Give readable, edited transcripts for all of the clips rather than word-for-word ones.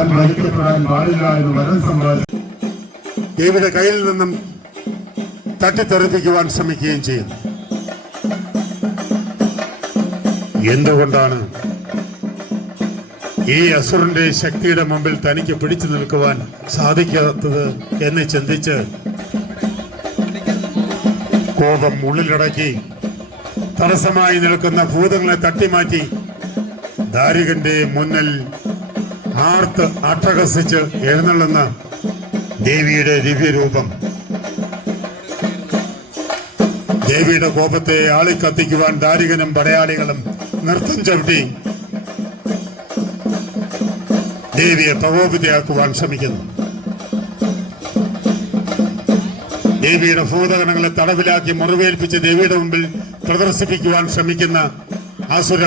താൻ വലിക്കപ്പെടാൻ പാടില്ല എന്ന് വരം സമ്പാദിച്ചു ദേവിയുടെ കയ്യിൽ നിന്നും തട്ടിത്തെറിപ്പിക്കുവാൻ ശ്രമിക്കുകയും ചെയ്യുന്നു. എന്തുകൊണ്ടാണ് ഈ അസുരന്റെ ശക്തിയുടെ മുമ്പിൽ തനിക്ക് പിടിച്ചു നിൽക്കുവാൻ സാധിക്കാത്തത് എന്ന് ചിന്തിച്ച് കോപം ഉള്ളിലടക്കി തടസ്സമായി നിൽക്കുന്ന ഭൂതങ്ങളെ തട്ടിമാറ്റി ദാരികന്റെ മുന്നിൽ ആർത്ത് അട്ടഹസിച്ച് എഴുന്നള്ളുന്ന ദേവിയുടെ ദിവ്യരൂപം ദേവിയുടെ കോപത്തെ ആളിക്കത്തിക്കുവാൻ ദാരികനും പടയാളികളും നൃത്തം ചവിട്ടി ദേവിയെ പ്രകോപിതയാക്കുവാൻ ശ്രമിക്കുന്നു. ദേവിയുടെ ഭൂതഗണങ്ങളെ തടവിലാക്കി മുറിവേൽപ്പിച്ച് ദേവിയുടെ മുമ്പിൽ പ്രദർശിപ്പിക്കുവാൻ ശ്രമിക്കുന്ന അസുര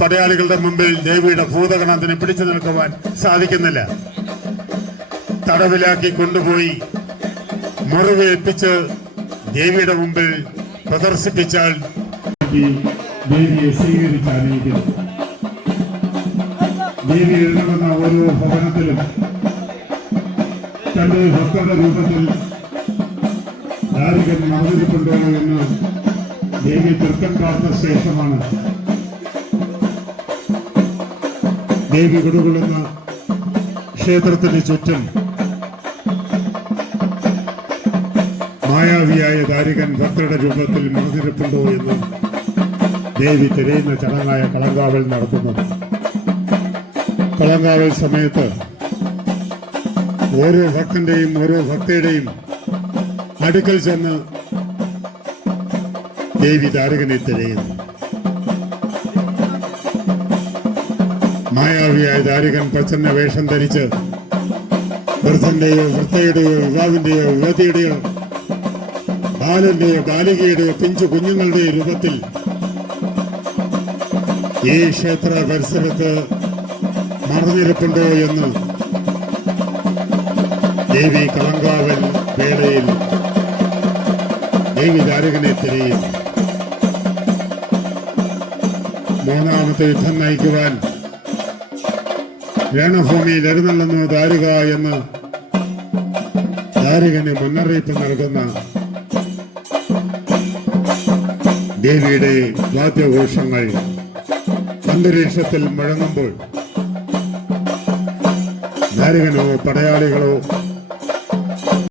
പടയാളികളുടെ മുമ്പിൽ ദേവിയുടെ ഭൂതഗണത്തിന് പിടിച്ചു നിൽക്കുവാൻ സാധിക്കുന്നില്ല. തടവിലാക്കി കൊണ്ടുപോയി മുറിവേൽപ്പിച്ച് ദേവിയുടെ മുമ്പിൽ പ്രദർശിപ്പിച്ചാൽ ദേവിയെ സ്വീകരിച്ചായിരിക്കും. ദേവി എഴുതുന്ന ഓരോ ഭവനത്തിലും തന്റെ ഭക്തരുടെ രൂപത്തിൽ ദാരികൻ അവതരിപ്പുണ്ടോ എന്ന് ദേവി തർക്കം കാത്ത ശേഷമാണ് ദേവി കുടികൊള്ളുന്ന ക്ഷേത്രത്തിന് ചുറ്റും മായാവിയായ ദാരികൻ ഭക്തരുടെ രൂപത്തിൽ മറന്നിരിപ്പുണ്ടോ എന്ന് ദേവി തിരയുന്ന ചടങ്ങായ കളങ്കാവൽ നടത്തുന്നത്. കളങ്കാവൽ സമയത്ത് ഓരോ ഭക്തന്റെയും ഓരോ ഭക്തയുടെയും അടുക്കൽ ചെന്ന് ദേവി ദാരികനെ തിരയുന്നു. മായാവിയായ ദാരികൻ പ്രച്ഛന്ന വേഷം ധരിച്ച് വൃദ്ധന്റെയോ വൃത്തയുടെയോ യുവാവിന്റെയോ യുവതിയുടെയോ ബാലന്റെയോ ബാലികയുടെയോ പിഞ്ചു കുഞ്ഞുങ്ങളുടെയോ രൂപത്തിൽ ഈ ക്ഷേത്ര പരിസരത്ത് മറഞ്ഞിരിപ്പുണ്ടോ എന്ന് ദേവി കളങ്കാവൽ വേളയിൽ ദേവി ദാരികനെ തിരയും. മൂന്നാമത്തെ യുദ്ധം നയിക്കുവാൻ രണഭൂമിയിൽ എഴുന്നള്ളുന്നു ദാരിക എന്ന് ദാരികന് മുന്നറിയിപ്പ് നൽകുന്ന ദേവിയുടെ വാദ്യഘോഷങ്ങൾ അന്തരീക്ഷത്തിൽ മുഴങ്ങുമ്പോൾ ദാരികനോ പടയാളികളോ